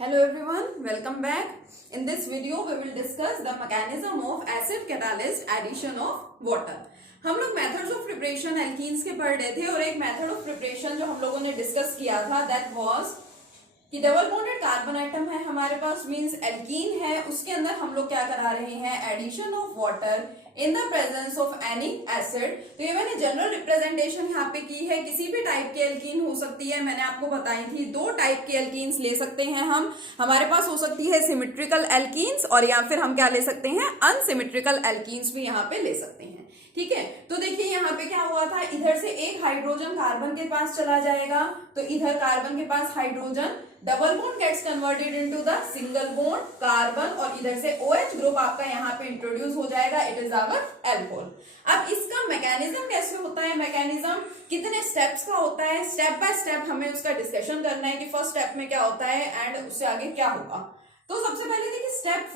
Hello everyone, welcome back. In this video we will discuss the mechanism of acid catalyst addition of water. हम लोग methods of preparation alkenes के पढ़ रहे थे और एक मेथड ऑफ प्रिपरेशन जो हम लोगों ने डिस्कस किया था दैट वाज कि डबल बॉन्डेड कार्बन आइटम है हमारे पास मींस एल्कीन है, उसके अंदर हम लोग क्या करा रहे हैं addition of water in the presence of any acid. तो ये मैंने जनरल रिप्रेजेंटेशन यहाँ पे की है, किसी भी टाइप के एल्कीन हो सकती है। मैंने आपको बताई थी दो टाइप के एल्कीन्स ले सकते हैं हम, हमारे पास हो सकती है सिमेट्रिकल एल्कीन्स और या फिर हम क्या ले सकते हैं अनसिमेट्रिकल एल्कीन्स भी यहाँ पे ले सकते हैं। ठीक है, तो देखिए यहाँ पे क्या हुआ था, इधर से एक हाइड्रोजन कार्बन के पास चला जाएगा तो इधर कार्बन के पास hydrogen, double bond gets converted into the single bond carbon और इधर से OH ग्रुप आपका यहाँ पे इंट्रोड्यूस हो जाएगा, इट इज आवर एल्कोहल। अब इसका मैकेनिज्म कैसे होता है, मैकेनिज्म कितने स्टेप्स का होता है, स्टेप बाय स्टेप हमें उसका डिस्कशन करना है कि फर्स्ट स्टेप में क्या होता है एंड उससे आगे क्या होगा। तो सबसे पहले देखिए स्टेप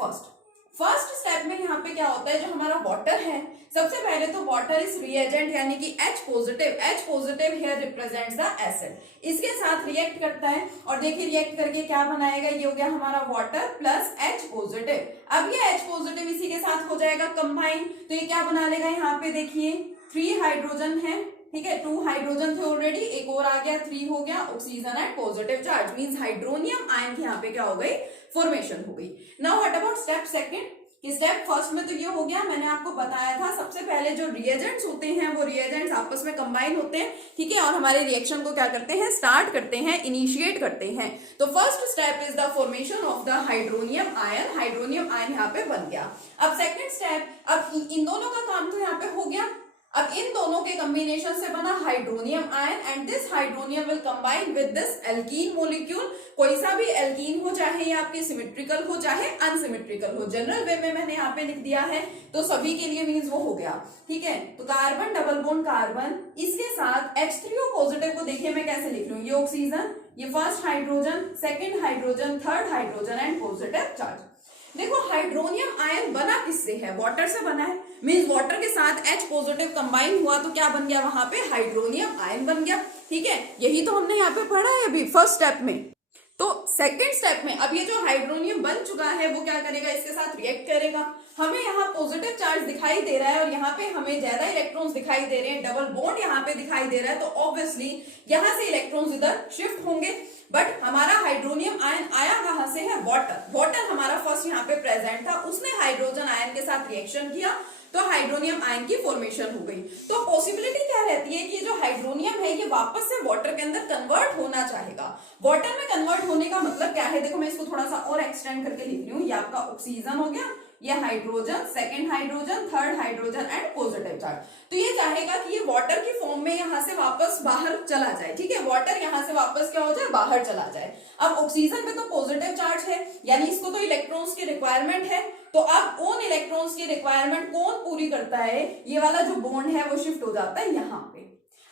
फर्स्ट स्टेप में यहाँ पे क्या होता है, जो हमारा वाटर है, सबसे पहले तो वाटर इज रिएजेंट यानी कि H positive here represents the acid, इसके साथ रिएक्ट करता है और देखिए रिएक्ट करके क्या बनाएगा, ये हो गया हमारा वाटर प्लस H पॉजिटिव। अब ये H पॉजिटिव इसी के साथ हो जाएगा कंबाइन, तो ये क्या बना लेगा, यहाँ पे देखिए 3 हाइड्रोजन है, ठीक है, 2 हाइड्रोजन थे ऑलरेडी, एक और आ गया 3 हो गया, oxygen and positive charge means hydronium ion की यहाँ पे क्या हो गई, फॉर्मेशन हो गई। Now what about step second, कि स्टेप फर्स्ट में तो ये हो गया, मैंने आपको बताया था सबसे पहले जो रिएजेंट्स होते हैं वो रिएजेंट्स आपस में कंबाइन होते हैं, ठीक है, और हमारे रिएक्शन को क्या करते हैं, स्टार्ट करते हैं, इनिशिएट करते हैं। तो first step is the formation of the hydronium ion यहाँ पे बन गया। अब सेकेंड स्टेप, अब इन दोनों का काम तो यहाँ पे हो गया, अब इन दोनों के कॉम्बिनेशन से बना hydronium ion and this hydronium will combine with this alkene molecule. कोई सा भी एल्कीन हो, चाहे ये आपकी सिमेट्रिकल हो चाहे अनसिमेट्रिकल हो, जनरल वे में मैंने यहाँ पे लिख दिया है तो सभी के लिए मीन्स वो हो गया, ठीक है। तो कार्बन डबल बॉन्ड कार्बन, इसके साथ H3O पॉजिटिव को देखिए मैं कैसे लिख रही हूँ, ये ऑक्सीजन, ये first hydrogen, second hydrogen, third hydrogen and positive charge. देखो हाइड्रोनियम आयन बना किससे है, वाटर से बना है, मींस वाटर के साथ H पॉजिटिव कंबाइन हुआ तो क्या बन गया, वहां पे हाइड्रोनियम आयन बन गया, ठीक है। यही तो हमने यहाँ पे पढ़ा है अभी फर्स्ट स्टेप में। तो सेकंड स्टेप में अब ये जो हाइड्रोनियम बन चुका है वो क्या करेगा, इसके साथ रिएक्ट करेगा। हमें यहाँ पॉजिटिव चार्ज दिखाई दे रहा है और यहाँ पे हमें ज्यादा इलेक्ट्रॉन्स दिखाई दे रहे हैं, डबल बॉन्ड यहाँ पे दिखाई दे रहा है, तो ऑब्वियसली यहाँ से इलेक्ट्रॉन्स इधर शिफ्ट होंगे। बट हमारा हाइड्रोनियम आयन आया कहां से है, वाटर हमारा फर्स्ट यहाँ पे प्रेजेंट था, उसने हाइड्रोजन आयन के साथ रिएक्शन किया तो हाइड्रोनियम आयन की फॉर्मेशन हो गई। तो पॉसिबिलिटी क्या रहती है कि ये जो हाइड्रोनियम है ये वापस से वाटर के अंदर कन्वर्ट होना चाहेगा। वाटर में कन्वर्ट होने का मतलब क्या है, देखो मैं इसको थोड़ा सा और एक्सटेंड करके लिख रही हूँ, ये आपका ऑक्सीजन हो गया, ये hydrogen, second hydrogen, third hydrogen and positive charge. तो ये चाहेगा कि ये वाटर की फॉर्म में यहाँ से वापस बाहर चला जाए, ठीक है, वाटर यहाँ से वापस क्या हो जाए, बाहर चला जाए। अब ऑक्सीजन पे तो पॉजिटिव चार्ज है यानी इसको तो इलेक्ट्रॉन्स की रिक्वायरमेंट है, तो अब उन इलेक्ट्रॉन्स की रिक्वायरमेंट कौन पूरी करता है, ये वाला जो बॉन्ड है वो शिफ्ट हो जाता है यहाँ पे।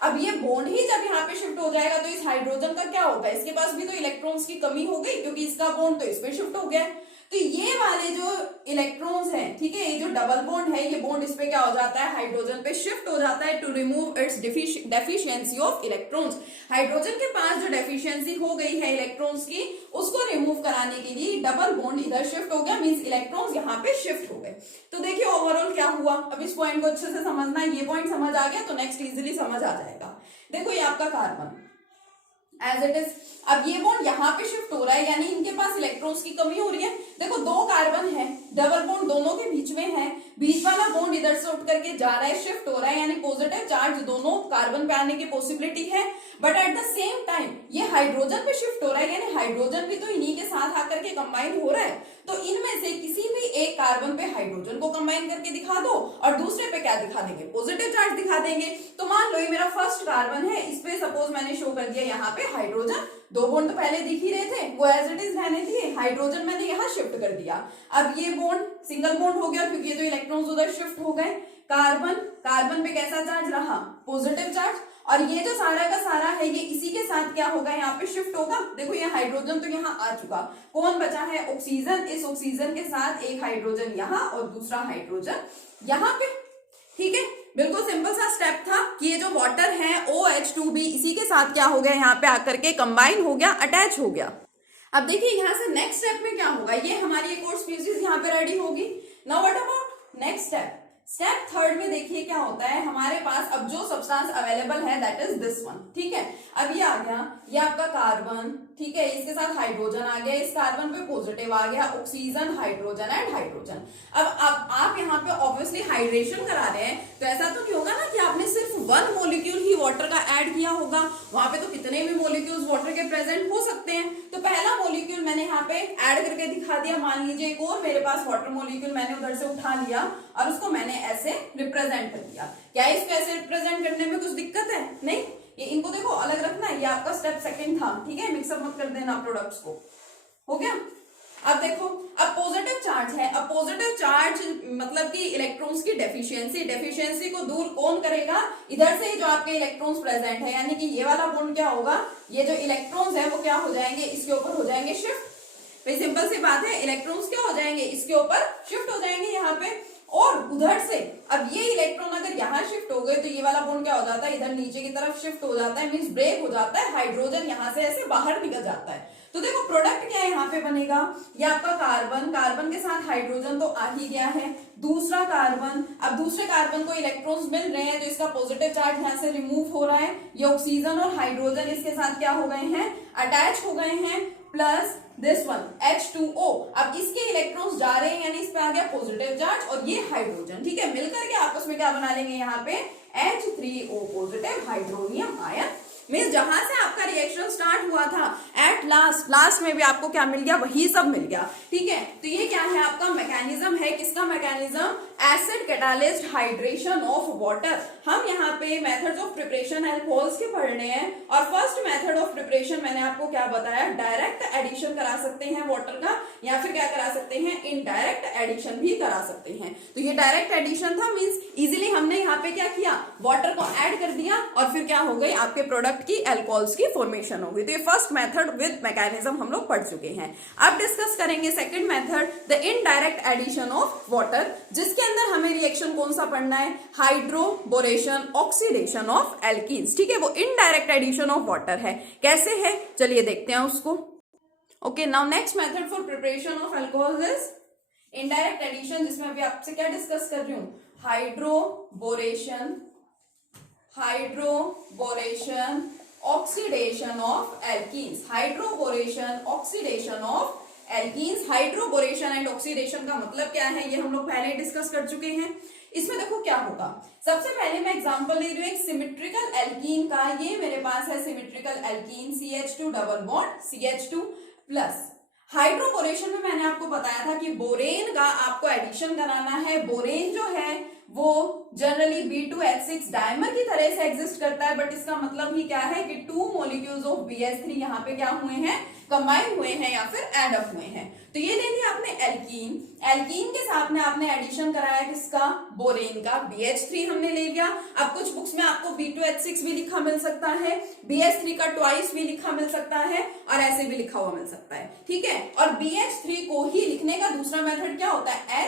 अब ये बॉन्ड ही जब यहाँ पे शिफ्ट हो जाएगा तो इस हाइड्रोजन का क्या होगा, इसके पास भी तो इलेक्ट्रॉन्स की कमी हो गई क्योंकि इसका बॉन्ड तो इसमें शिफ्ट हो गया। तो ये वाले जो इलेक्ट्रॉन्स हैं, ठीक है, ये जो डबल बॉन्ड है ये बॉन्ड इस पे क्या हो जाता है, हाइड्रोजन पे शिफ्ट हो जाता है to remove its deficiency of electrons. Hydrogen के पास जो डेफिशिएंसी हो गई है इलेक्ट्रॉन्स की उसको रिमूव कराने के लिए डबल बॉन्ड इधर शिफ्ट हो गया, मींस इलेक्ट्रॉन्स यहाँ पे शिफ्ट हो गए। तो देखिए ओवरऑल क्या हुआ, अब इस पॉइंट को अच्छे से समझना है, ये पॉइंट समझ आ गया तो नेक्स्ट इजिली समझ आ जाएगा। देखो ये आपका कार्बन एज इट इज, अब ये बॉन्ड यहाँ पे शिफ्ट हो रहा है यानी इनके पास इलेक्ट्रॉन्स की कमी हो रही है। देखो 2 कार्बन है, डबल बॉन्ड दोनों के बीच में है, बीच वाला बॉन्ड इधर से उठ करके जा रहा है, शिफ्ट हो रहा है यानी पॉजिटिव चार्ज दोनों कार्बन पे आने की पॉसिबिलिटी है। But at the same time ये हाइड्रोजन पे शिफ्ट हो रहा है यानी हाइड्रोजन भी तो इन्हीं के साथ आकर के कंबाइन हो रहा है। तो इनमें से किसी भी एक कार्बन पे हाइड्रोजन को कंबाइन करके दिखा दो और दूसरे पे क्या दिखा देंगे, पॉजिटिव चार्ज दिखा देंगे। तो मान लो ये मेरा फर्स्ट कार्बन है, इस पे सपोज मैंने शो कर दिया यहाँ पे हाइड्रोजन, 2 बॉन्ड तो पहले दिख ही रहे थे वो एज इट इज रहने दिए, हाइड्रोजन मैंने यहाँ शिफ्ट कर दिया। अब ये बॉन्ड सिंगल बॉन्ड हो गया क्योंकि ये तो इलेक्ट्रॉन्स उधर शिफ्ट हो गए। कार्बन पे कैसा चार्ज रहा, पॉजिटिव चार्ज, और ये जो सारा का सारा है ये इसी के साथ क्या होगा, यहाँ पे शिफ्ट होगा। देखो ये हाइड्रोजन तो यहाँ आ चुका, कौन बचा है, ऑक्सीजन, इस ऑक्सीजन के साथ एक हाइड्रोजन यहाँ और दूसरा हाइड्रोजन यहाँ पे, ठीक है। बिल्कुल सिंपल सा स्टेप था कि ये जो वाटर है OH2 भी इसी के साथ क्या हो गया, यहाँ पे आकर के कंबाइन हो गया, अटैच हो गया। अब देखिए यहाँ से नेक्स्ट स्टेप में क्या होगा, ये हमारी एक और स्पीसीज यहाँ पे रेडी होगी। Now what about next step, step third में देखिए क्या होता है, हमारे पास अब जो सब्सटेंस अवेलेबल है दैट इज दिस वन, ठीक है। अब ये आ गया, ये आपका कार्बन, ठीक है, इसके साथ हाइड्रोजन आ गया, इस कार्बन पे पॉजिटिव आ गया, ऑक्सीजन, हाइड्रोजन एंड हाइड्रोजन। अब आप यहाँ पे ऑब्वियसली हाइड्रेशन करा रहे हैं, तो ऐसा तो नहीं होगा ना कि आपने सिर्फ वन मॉलिक्यूल ही वाटर का ऐड किया होगा, वहां पे तो कितने भी मॉलिक्यूल्स वाटर के प्रेजेंट हो सकते हैं। तो पहला मॉलिक्यूल मैंने यहाँ पे ऐड करके दिखा दिया, मान लीजिए एक और मेरे पास वाटर मॉलिक्यूल मैंने उधर से उठा लिया और उसको मैंने ऐसे रिप्रेजेंट कर दिया। क्या इसको ऐसे रिप्रेजेंट करने में कुछ दिक्कत है? नहीं, ये इनको देखो अलग रखना है, ये आपका स्टेप सेकंड था, ठीक है, मिक्सअप मत कर देना प्रोडक्ट्स को, हो गया। अब देखो, अब पॉजिटिव चार्ज है, अब पॉजिटिव चार्ज मतलब कि इलेक्ट्रॉन्स की डेफिशिएंसी को दूर कौन करेगा, इधर से जो आपके इलेक्ट्रॉन्स प्रेजेंट है, यानी कि ये वाला बॉन्ड क्या होगा, ये जो इलेक्ट्रॉन्स है वो क्या हो जाएंगे, इसके ऊपर हो जाएंगे शिफ्ट। भाई सिंपल सी बात है, इलेक्ट्रॉन्स क्या हो जाएंगे, इसके ऊपर शिफ्ट हो जाएंगे यहाँ पे, और उधर से अब ये इलेक्ट्रॉन अगर यहाँ शिफ्ट हो गए तो ये वाला बॉन्ड क्या हो जाता है, इधर नीचे की तरफ शिफ्ट हो जाता है, मींस ब्रेक हो जाता है, हाइड्रोजन यहाँ से ऐसे बाहर निकल जाता है। तो देखो प्रोडक्ट क्या है यहाँ पे बनेगा, ये आपका कार्बन, कार्बन के साथ हाइड्रोजन तो आ ही गया है, दूसरा कार्बन, अब दूसरे कार्बन को इलेक्ट्रॉन्स मिल रहे हैं तो इसका पॉजिटिव चार्ज यहाँ से रिमूव हो रहा है, ये ऑक्सीजन और हाइड्रोजन इसके साथ क्या हो गए हैं, अटैच हो गए हैं, प्लस दिस वन H2O, अब इसके इलेक्ट्रॉन्स जा रहे हैं यानी इस पे आ गया पॉजिटिव चार्ज और ये हाइड्रोजन, ठीक है, मिलकर के आपस में क्या बना लेंगे यहाँ पे H3O positive hydronium ion. Means जहां से आपका रिएक्शन स्टार्ट हुआ था एट लास्ट में भी आपको क्या मिल गया, वही सब मिल गया, ठीक है। तो ये क्या है, आपका मैकेनिज्म है, किसका mechanism, acid catalyst hydration of water. हम यहाँ पे मेथड्स ऑफ प्रिपरेशन अल्कोहल्स के पढ़ रहे हैं और फर्स्ट मेथड ऑफ प्रिपरेशन मैंने आपको क्या बताया, डायरेक्ट एडिशन करा सकते हैं वाटर का, या फिर क्या करा सकते हैं, इनडायरेक्ट एडिशन भी करा सकते हैं। तो ये डायरेक्ट एडिशन था, मींस इजीली हमने यहाँ पे क्या किया, वाटर को ऐड कर दिया और फिर क्या हो गई, आपके प्रोडक्ट की अल्कोहल्स की फॉर्मेशन हो गई। तो ये फर्स्ट मेथड विद मैकेनिज्म हम लोग पढ़ चुके हैं। अब डिस्कस करेंगे second method, the indirect addition of water, जिसके अंदर हमें रिएक्शन कौन सा पढ़ना है, हाइड्रोबोरेशन ऑक्सीडेशन ऑफ एल्कीन्स, ठीक है, वो इनडायरेक्ट एडिशन ऑफ वाटर है। कैसे है, चलिए देखते हैं उसको। Okay, now next method for preparation of alcohol is indirect addition, जिसमें अभी आपसे क्या डिस्कस कर रही हूं, hydroboration oxidation of alkenes, hydroboration oxidation of alkenes. Hydroboration and oxidation का मतलब क्या है, ये हम लोग पहले डिस्कस कर चुके हैं। इसमें देखो क्या होगा, सबसे पहले मैं एग्जांपल ले रही हूँ एक सिमेट्रिकल एल्कीन का, ये मेरे पास है symmetrical alkene CH2 double bond CH2 plus. Hydroboration में मैंने आपको बताया था कि बोरेन का आपको एडिशन कराना है। बोरेन जो है वो जनरली B2H6 डायमर की तरह से एग्जिस्ट करता है, बट इसका मतलब ही क्या है कि 2 मॉलिक्यूल्स ऑफ BH3 यहाँ पे क्या हुए हैं, कंबाइन हुए हैं या फिर एड अप हुए हैं। तो ये ले लिया आपने एल्कीन, एल्कीन के साथ में आपने एडिशन कराया किसका, बोरेन का, BH3 हमने ले लिया। अब कुछ बुक्स में आपको B2H6 भी लिखा मिल सकता है, BH3 का ट्वाइस भी लिखा मिल सकता है और ऐसे भी लिखा हुआ मिल सकता है, ठीक है। और BH3 को ही लिखने का दूसरा मेथड क्या होता है,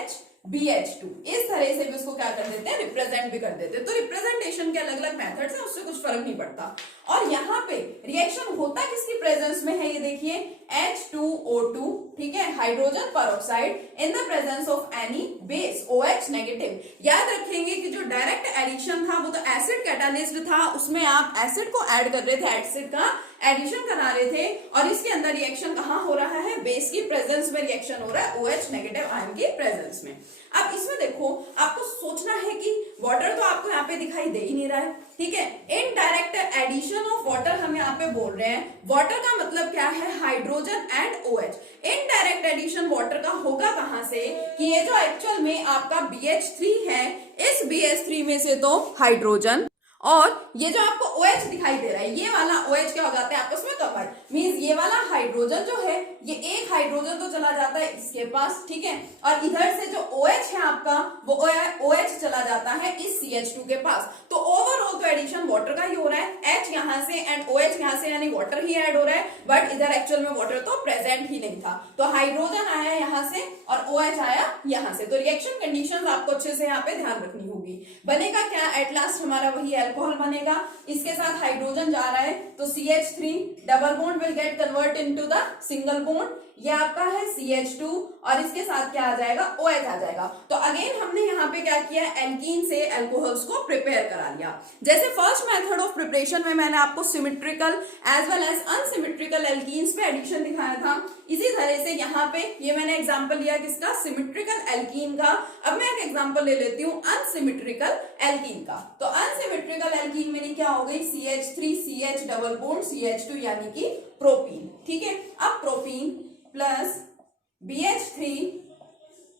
BH2, इस तरह से भी उसको क्या कर देते हैं, रिप्रेजेंट भी कर देते हैं। तो रिप्रेजेंटेशन के अलग अलग मेथड्स हैं, उससे कुछ फर्क नहीं पड़ता। और यहाँ पे रिएक्शन होता किसकी प्रेजेंस में है, ये देखिए H2O2, ठीक है, hydrogen peroxide in the presence of any base OH negative. याद रखेंगे कि जो डायरेक्ट एडिशन था वो तो एसिड कैटालिस्ट था, उसमें आप एसिड को ऐड कर रहे थे, एसिड का एडिशन करा रहे थे, और इसके अंदर रिएक्शन कहाँ हो रहा है, बेस की प्रेजेंस में रिएक्शन हो रहा है, OH नेगेटिव आयन की प्रेजेंस में। अब इसमें देखो आपको सोचना है कि वाटर तो आपको यहाँ पे दिखाई दे ही नहीं रहा है, ठीक है, इनडायरेक्ट एडिशन ऑफ वाटर हम यहाँ पे बोल रहे हैं। वाटर का मतलब क्या है, hydrogen and OH। Indirect addition water का होगा कहां से, कि ये जो एक्चुअल में आपका BH3 है, इस BH3 में से तो हाइड्रोजन और ये जो आपको OH दिखाई दे रहा है, ये वाला OH क्या हो जाता है आपस में कंबाइन, मींस ये वाला हाइड्रोजन जो है, ये एक हाइड्रोजन तो चला जाता है इसके पास, ठीक है, और इधर से जो OH है आपका वो OH चला जाता है इस CH2 के पास। तो ओवरऑल तो एडिशन वाटर का ही हो रहा है, H यहाँ से एंड OH यहाँ से, यानी वाटर ही ऐड हो रहा है, बट इधर एक्चुअल में वाटर तो प्रेजेंट ही नहीं था। तो हाइड्रोजन आया यहाँ से और OH आया यहाँ से। तो रिएक्शन कंडीशंस आपको अच्छे से यहाँ पे ध्यान रखनी होगी। बनेगा क्या, एट लास्ट हमारा वही अल्कोहल बनेगा, इसके साथ हाइड्रोजन जा रहा है तो CH3 double bond will get convert into the single bond, ये आपका है CH2 और इसके साथ क्या आ जाएगा, OH आ जाएगा। तो अगेन हमने यहाँ पे क्या किया, एल्कीन से एल्कोहल्स को प्रिपेयर करा लिया। जैसे फर्स्ट मेथड ऑफ प्रिपरेशन में मैंने आपको symmetrical as well as unsymmetrical alkenes पे एडिशन दिखाया था, इसी तरह से यहाँ पे ये मैंने एग्जांपल लिया किसका, सिमेट्रिकल एल्कीन का। अब मैं एक एग्जांपल ले लेती हूँ अनसिमेट्रिकल एल्कीन का। तो अनसिमेट्रिकल एल्कीन मेरी क्या हो गई, CH3 CH double bond CH2 यानी कि प्रोपीन। ठीक है, अब propene plus BH3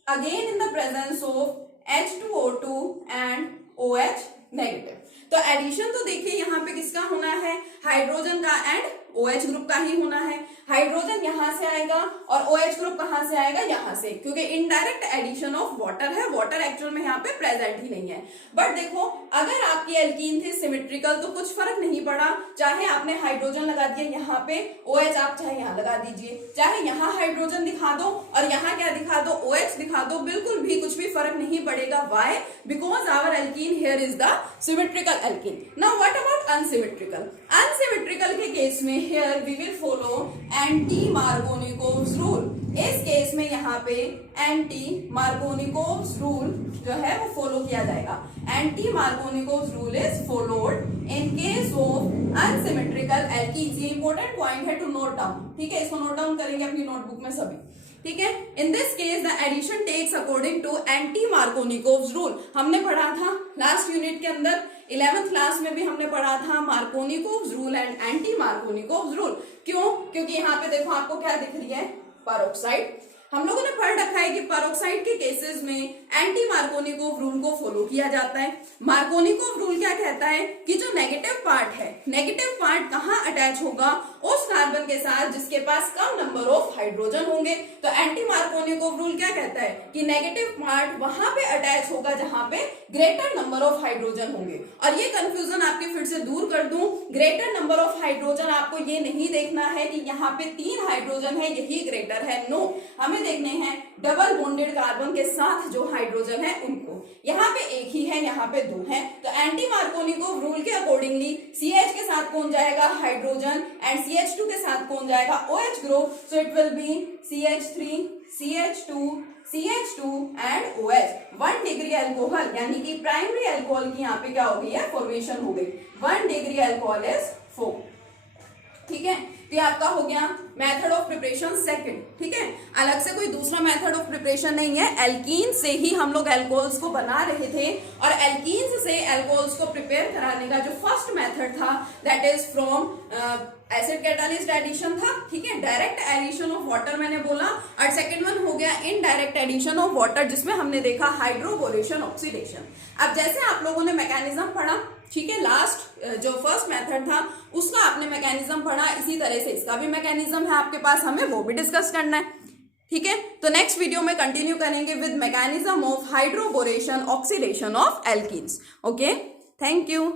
again in the presence of H2O2 and OH negative. तो एडिशन तो देखिए यहाँ पे किसका होना है, हाइड्रोजन का एंड OH ग्रुप का ही होना है। हाइड्रोजन यहां से आएगा और OH ग्रुप कहां से आएगा, यहां से, क्योंकि इनडायरेक्ट एडिशन ऑफ वाटर है, वाटर एक्चुअल में यहाँ पे प्रेजेंट ही नहीं है। बट देखो अगर आपकी एल्कीन थी सिमेट्रिकल तो कुछ फर्क नहीं पड़ा, चाहे आपने हाइड्रोजन लगा दिया यहाँ पे, OH आप चाहे यहाँ लगा दीजिए, चाहे यहाँ हाइड्रोजन दिखा दो और यहाँ क्या दिखा दो, OH दिखा दो, बिल्कुल भी कुछ भी फर्क नहीं पड़ेगा। Why, because our alkene here is the symmetrical alkene. Now what about unsymmetrical? Unsymmetrical के केस में here we will follow anti Markovnikov's rule. इस केस में यहाँ पे एंटी मार्कोनिकोव्स रूल जो है वो फॉलो किया जाएगा। Anti Markovnikov's rule is followed in case of unsymmetrical alkenes. ये इंपॉर्टेंट पॉइंट है टू नोट डाउन, ठीक है, इसको नोट डाउन करेंगे अपनी नोटबुक में सभी। ठीक है, in this case the addition takes according to anti Markovnikov's rule. हमने पढ़ा था लास्ट यूनिट के अंदर, 11th क्लास में भी हमने पढ़ा था Markovnikov's rule and anti Markovnikov's rule. क्यों? क्योंकि यहाँ पे देखो आपको क्या दिख रही है, पेरोक्साइड। हम लोगों ने पढ़ रखा है कि पेरोक्साइड के केसेस में एंटी मार्कोनिकोव रूल को फॉलो किया जाता है। मार्कोनिकोव रूल क्या कहता है कि जो नेगेटिव पार्ट है, नेगेटिव पार्ट कहाँ अटैच होगा, उस कार्बन के साथ जिसके पास कम नंबर ऑफ हाइड्रोजन होंगे। तो एंटी मार्कोनिकोव रूल क्या कहता है कि नेगेटिव पार्ट वहां पे अटैच होगा जहां पे ग्रेटर नंबर ऑफ हाइड्रोजन होंगे। और ये कंफ्यूजन आपके फिर से दूर कर दूं, ग्रेटर नंबर ऑफ हाइड्रोजन आपको ये नहीं देखना है कि यहाँ पे 3 हाइड्रोजन है यही ग्रेटर है, नो, हमें देखने हैं डबल बॉन्डेड कार्बन के साथ जो हाइड्रोजन है उनको। यहाँ पे एक ही है, यहाँ पे 2 है। तो एंटी मार्कोनिकोव रूल के अकॉर्डिंगली CH के साथ कौन जाएगा, हाइड्रोजन, एंड CH2 के साथ कौन जाएगा, OH group. So it will be CH3 CH2 CH2 and OH। 1 degree alcohol यानी कि प्राइमरी अल्कोहल की यहाँ पे क्या हो गई है, फॉर्मेशन हो गई। 1 डिग्री अल्कोहल इज 4। ठीक है, तो आपका हो गया मेथड ऑफ प्रिपरेशन सेकंड। ठीक है, अलग से कोई दूसरा मेथड ऑफ प्रिपरेशन नहीं है, एल्कीन से ही हम लोग एल्कोहल्स को बना रहे थे। और एल्कीन से एल्कोहल्स को प्रिपेयर कराने का जो फर्स्ट मेथड था that is from acid catalyst addition था। ठीक है, डायरेक्ट एडिशन ऑफ वाटर मैंने बोला, और सेकंड वन हो गया इनडायरेक्ट एडिशन ऑफ वाटर, जिसमें हमने देखा हाइड्रोबोरेशन ऑक्सीडेशन। अब जैसे आप लोगों ने मैकेनिज्म पढ़ा, ठीक है, लास्ट जो फर्स्ट मेथड था उसका आपने मैकेनिज्म पढ़ा, इसी तरह से इसका भी मैकेनिज्म है आपके पास, हमें वो भी डिस्कस करना है। ठीक है, तो नेक्स्ट वीडियो में कंटिन्यू करेंगे with mechanism of hydroboration oxidation of alkenes. Okay, thank you.